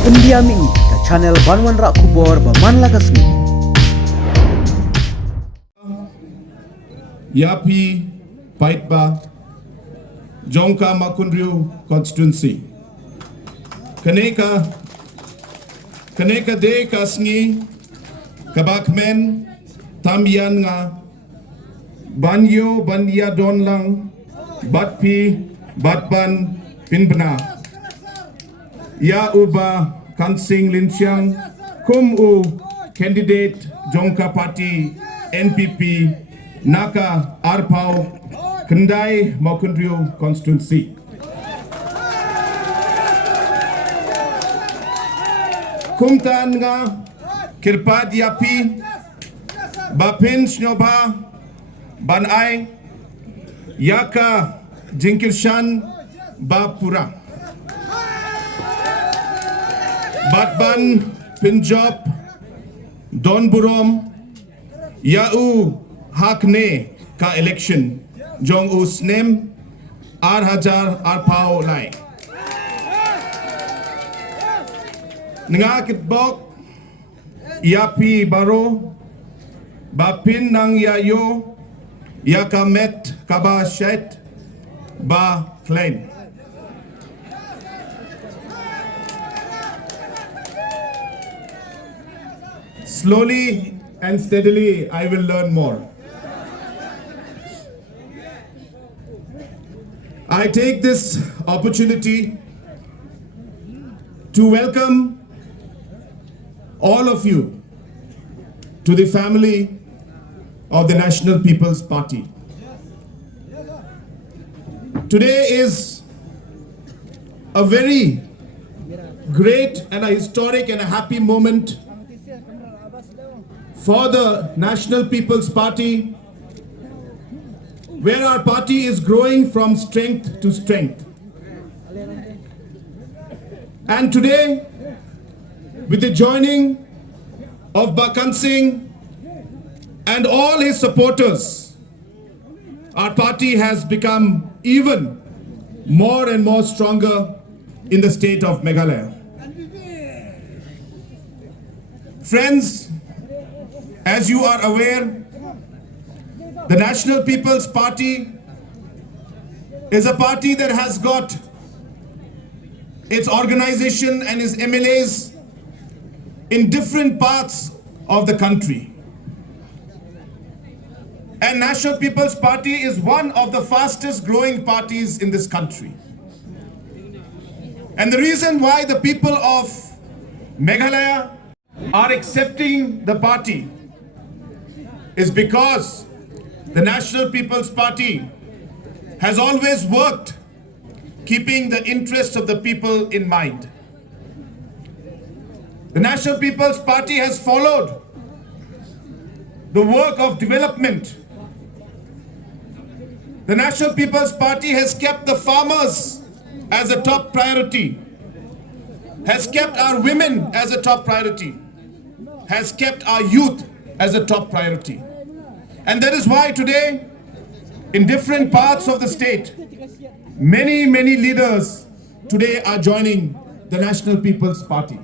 Pendiami ke channel Banwan Rak Kubor Baman Lagasmi. Yapi Paitbah Jongka Makundriu constituency. Kaneka de kasngi kabakmen tamyan nga banyo bandia donlang batpi batban pinbna ya uba Kansing Lyngshiang kum candidate Jongka party NPP Naka Arpau Kendai Makundriu constituency. Kumtan nga kirpad yapi bapin snyoba banai yaka Jingialang bapura batban pinjob don burom yau hakne ka election jong usnem hajar arpau lai nga kitbok yapi baro bapin nang yayo yakamet kaba shet ba Kren. Slowly and steadily I will learn more. I take this opportunity to welcome all of you to the family of the National People's Party. Today is a very great and a historic and a happy moment for the National People's Party, where our party is growing from strength to strength. And today, with the joining of Kansing and all his supporters, our party has become even more and more stronger in the state of Meghalaya. Friends, as you are aware, the National People's Party is a party that has got its organization and its MLAs in different parts of the country. And National People's Party is one of the fastest growing parties in this country. And the reason why the people of Meghalaya are accepting the party is because the National People's Party has always worked keeping the interests of the people in mind. The National People's Party has followed the work of development. The National People's Party has kept the farmers as a top priority, has kept our women as a top priority, has kept our youth as a top priority. And that is why today, in different parts of the state, many leaders today are joining the National People's Party.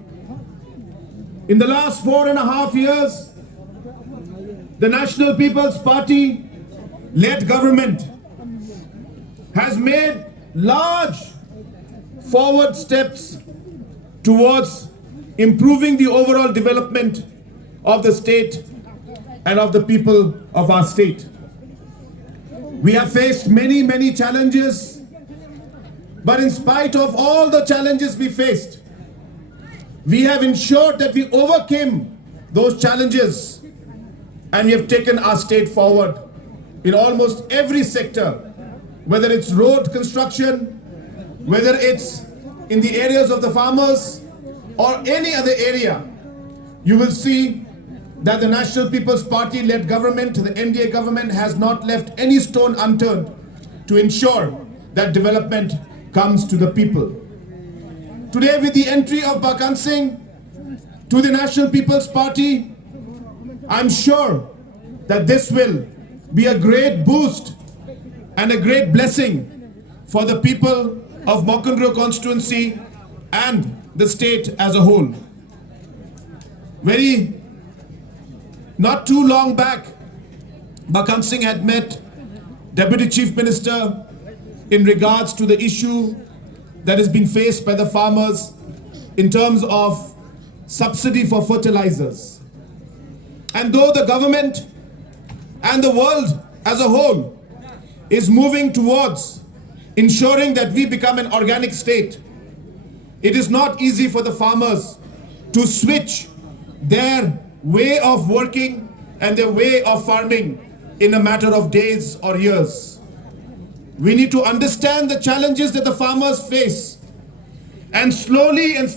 In the last 4.5 years, the National People's Party led government has made large forward steps towards improving the overall development of the state and of the people of our state. We have faced many challenges, but in spite of all the challenges we faced, we have ensured that we overcame those challenges and we have taken our state forward in almost every sector, whether it's road construction, whether it's in the areas of the farmers or any other area. You will see that the National People's Party led government, the NDA government, has not left any stone unturned to ensure that development comes to the people. Today, with the entry of Kansing to the National People's Party, I'm sure that this will be a great boost and a great blessing for the people of Makundriu constituency and the state as a whole. Not too long back, Kansing had met Deputy Chief Minister in regards to the issue that is being faced by the farmers in terms of subsidy for fertilizers. And though the government and the world as a whole is moving towards ensuring that we become an organic state, it is not easy for the farmers to switch their way of working and their way of farming in a matter of days or years. We need to understand the challenges that the farmers face and slowly and